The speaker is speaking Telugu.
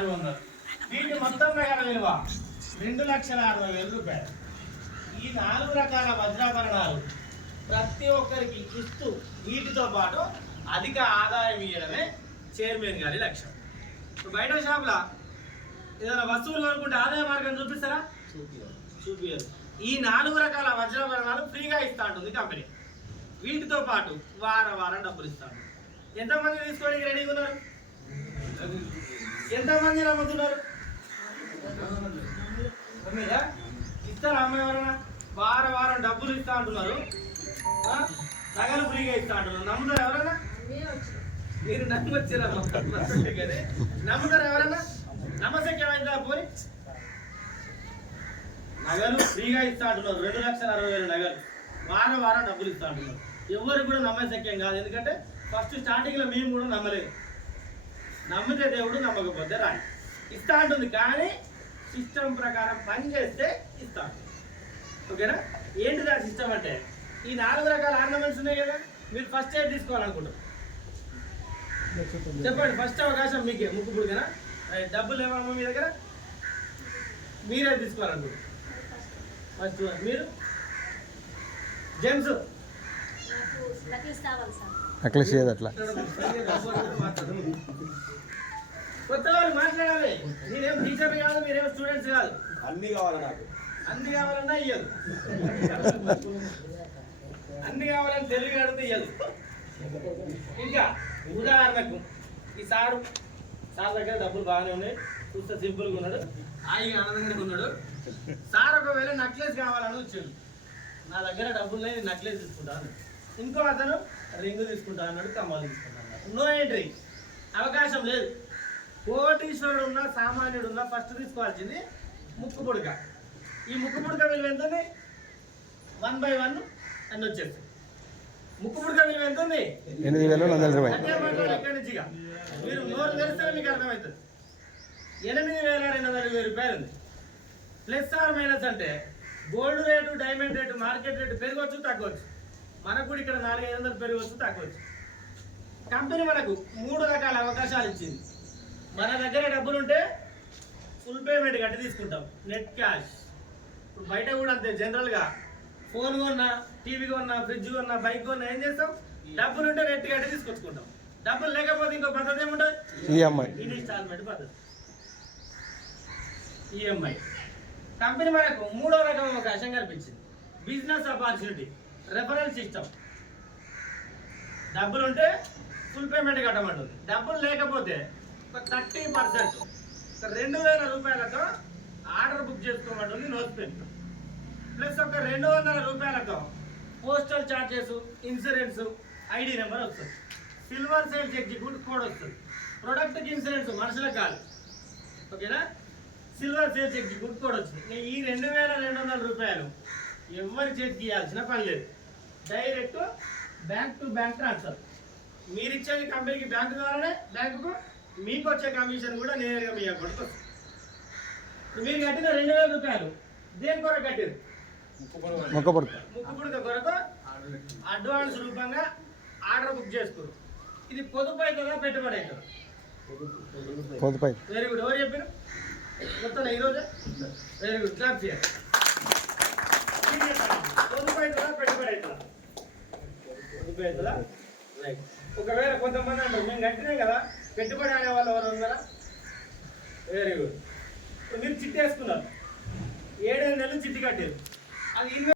600. వీటి మొత్తం నగల విలువ 2,60,000 రూపాయలు. ఈ 4 రకాల వజ్రాభరణాలు ప్రతి ఒక్కరికి ఇస్తూ వీటితో పాటు అధిక ఆదాయం ఇవ్వడమే చైర్మన్ గారి లక్ష్యం. ఇప్పుడు బయట షాప్లో ఏదైనా వస్తువులు కొనుక్కుంటే ఆదాయ మార్గం చూపిస్తారా? చూపించారు. ఈ 4 రకాల వజ్రాభరణాలు ఫ్రీగా ఇస్తా ఉంటుంది కంపెనీ. వీటితో పాటు వారం డబ్బులు ఇస్తాడు. ఎంతమంది తీసుకోవడానికి రెడీగా ఉన్నారు? ఎంతమంది నమ్ముతున్నారు? ఇస్తారా అమ్మాయి ఎవరైనా? వారం డబ్బులు ఇస్తా అంటున్నారు, నగలు ఫ్రీగా ఇస్తా అంటున్నారు. నమ్ముతారు ఎవరైనా? మీరు నమ్మొచ్చారా? నమ్ముతారు ఎవరైనా? నమ్మశక్యమైందా? పోయి నగలు ఫ్రీగా ఇస్తా అంటున్నారు. 2,60,000 నగలు వారం డబ్బులు ఇస్తా అంటున్నారు. ఎవరు కూడా నమ్మశక్యం కాదు. ఎందుకంటే ఫస్ట్ స్టార్టింగ్లో మేము కూడా నమ్మలేదు. నమ్మితే దేవుడు, నమ్మకపోతే రాయి. ఇస్తా అంటుంది కానీ సిస్టమ్ ప్రకారం పని చేస్తే ఇస్తా. ఓకేనా? ఏంటిది ఆ సిస్టమ్ అంటే, ఈ 4 రకాల ఆర్నమెంట్స్ ఉన్నాయి కదా, మీరు ఫస్ట్ ఎయిడ్ తీసుకోవాలనుకుంటారు. చెప్పండి, ఫస్ట్ అవకాశం మీకే. ముక్కు పుడికనా? డబ్బులు ఏమమ్మా మీ దగ్గర? మీరే తీసుకోవాలనుకుంటారు ఫస్ట్. మీరు జెంట్స్ నెక్లెస్ చేయదు అట్లా. కొత్త వాళ్ళు మాట్లాడాలి. మీరేం టీచర్ కాదు, మీరేం స్టూడెంట్స్ కాదు. అన్ని కావాలి నాకు. అన్ని కావాలన్నా ఇయ్యదు. అన్ని కావాలని తెలుగు అడిగితే ఇయ్యదు. ఇంకా ఉదాహరణకు ఈ సార్ దగ్గర డబ్బులు బాగానే ఉన్నాయి, చూస్తే సింపుల్గా ఉన్నాడు, హాయిగా ఆనందంగానే ఉన్నాడు. సార్ ఒకవేళ నెక్లెస్ కావాలని వచ్చాడు, నా దగ్గర డబ్బులు లేదు, నెక్లెస్ తీసుకుంటాను. ఇంకో అతను రింగు తీసుకుంటా అన్నాడు, కమ్మాలు తీసుకుంటా అన్నాడు. నో ఎంట్రీ, అవకాశం లేదు. కోటీశ్వరుడు ఉన్నా సామాన్యుడు ఉన్నా ఫస్ట్ తీసుకోవాల్సింది ముక్కు పుడక. ఈ ముక్కు పుడక విలువ ఎంత ఉంది? 1 by 1 అని వచ్చేసి ముక్కు పుడక విలువ ఎంత ఉంది? 8,400 ఇక్కడి నుంచి మీరు నోరు తెరిస్తే మీకు అర్థమవుతుంది. 8,220 రూపాయలు ఉంది. ప్లస్ ఆర్ మైనస్ అంటే gold rate, diamond rate, market rate పెరగవచ్చు, తగ్గవచ్చు. మనకు కూడా ఇక్కడ 400-500 పెరగవచ్చు, తగ్గవచ్చు. కంపెనీ మనకు 3 రకాల అవకాశాలు ఇచ్చింది. మన దగ్గర డబ్బులు ఉంటే ఫుల్ పేమెంట్ కట్టి తీసుకుంటాం, నెట్ క్యాష్. ఇప్పుడు బయట కూడా అంతే. జనరల్గా ఫోన్ కొన్నా, టీవీ కొన్నా, ఫ్రిడ్జ్ కొన్నా, బైక్ కొన్నా ఏం చేస్తాం? డబ్బులు ఉంటే నెట్ కట్టి తీసుకొచ్చుకుంటాం. డబ్బులు లేకపోతే ఇంకో పద్ధతి ఏముంటుంది? ఈఎంఐ, ఇన్స్టాల్మెంట్ పద్ధతి, ఈఎంఐ. కంపెనీ మనకు 3వ రకం అవకాశం కల్పించింది, బిజినెస్ ఆపర్చునిటీ, రెఫరల్ సిస్టమ్. డబ్బులు ఉంటే ఫుల్ పేమెంట్ కట్టమంటుంది. డబ్బులు లేకపోతే ఒక 30%, 2,000 రూపాయలతో ఆర్డర్ బుక్ చేసుకోమంటుంది, నోట్ పెన్. ప్లస్ ఒక 200 రూపాయలతో postal charges, insurance, ID number వస్తుంది, సిల్వర్ సేల్స్ ఎగ్జిక్యూటివ్ కోడ్ వస్తుంది, ప్రొడక్ట్కి ఇన్సూరెన్స్ మనుషులకు కాదు. ఓకేనా? సిల్వర్ సేల్స్ ఎగ్జిక్యూటివ్ కోడ్ వచ్చింది. ఈ 2,200 రూపాయలు ఎవరి చేతికి ఇవ్వాల్సిన పని లేదు. Direct bank to bank transfer. మీరు ఇచ్చేది కంపెనీకి బ్యాంకు ద్వారానే, బ్యాంకుకు మీకు వచ్చే కమిషన్ కూడా నేరుగా మీ అకౌంట్కి వస్తుంది. మీరు కట్టిన 2,000 రూపాయలు దేని కొరకు కట్టారు? ముక్కు పుడక కొరకు అడ్వాన్స్ రూపంగా ఆర్డర్ బుక్ చేసుకోరు. ఇది పొదుపు అవుతుందా, పెట్టుబడి అవుతుందా? Very good. ఎవరు చెప్పారు? మొత్తం ఈరోజు వెరీ గుడ్, క్లాప్ చేయాలి. పొదుపు అవుతుందా, పెట్టుబడి అవుతుందా? పొదుపు అవుతుందా? రైట్. ఒకవేళ కొంతమంది అంటారు మేము కట్టినాం కదా, పెట్టుబడి ఆడే వాళ్ళు ఎవరు ఉన్నారా? Very good. మీరు చిట్టి వేసుకున్నారు, 7 నెలలు చిట్టి కట్టారు, అది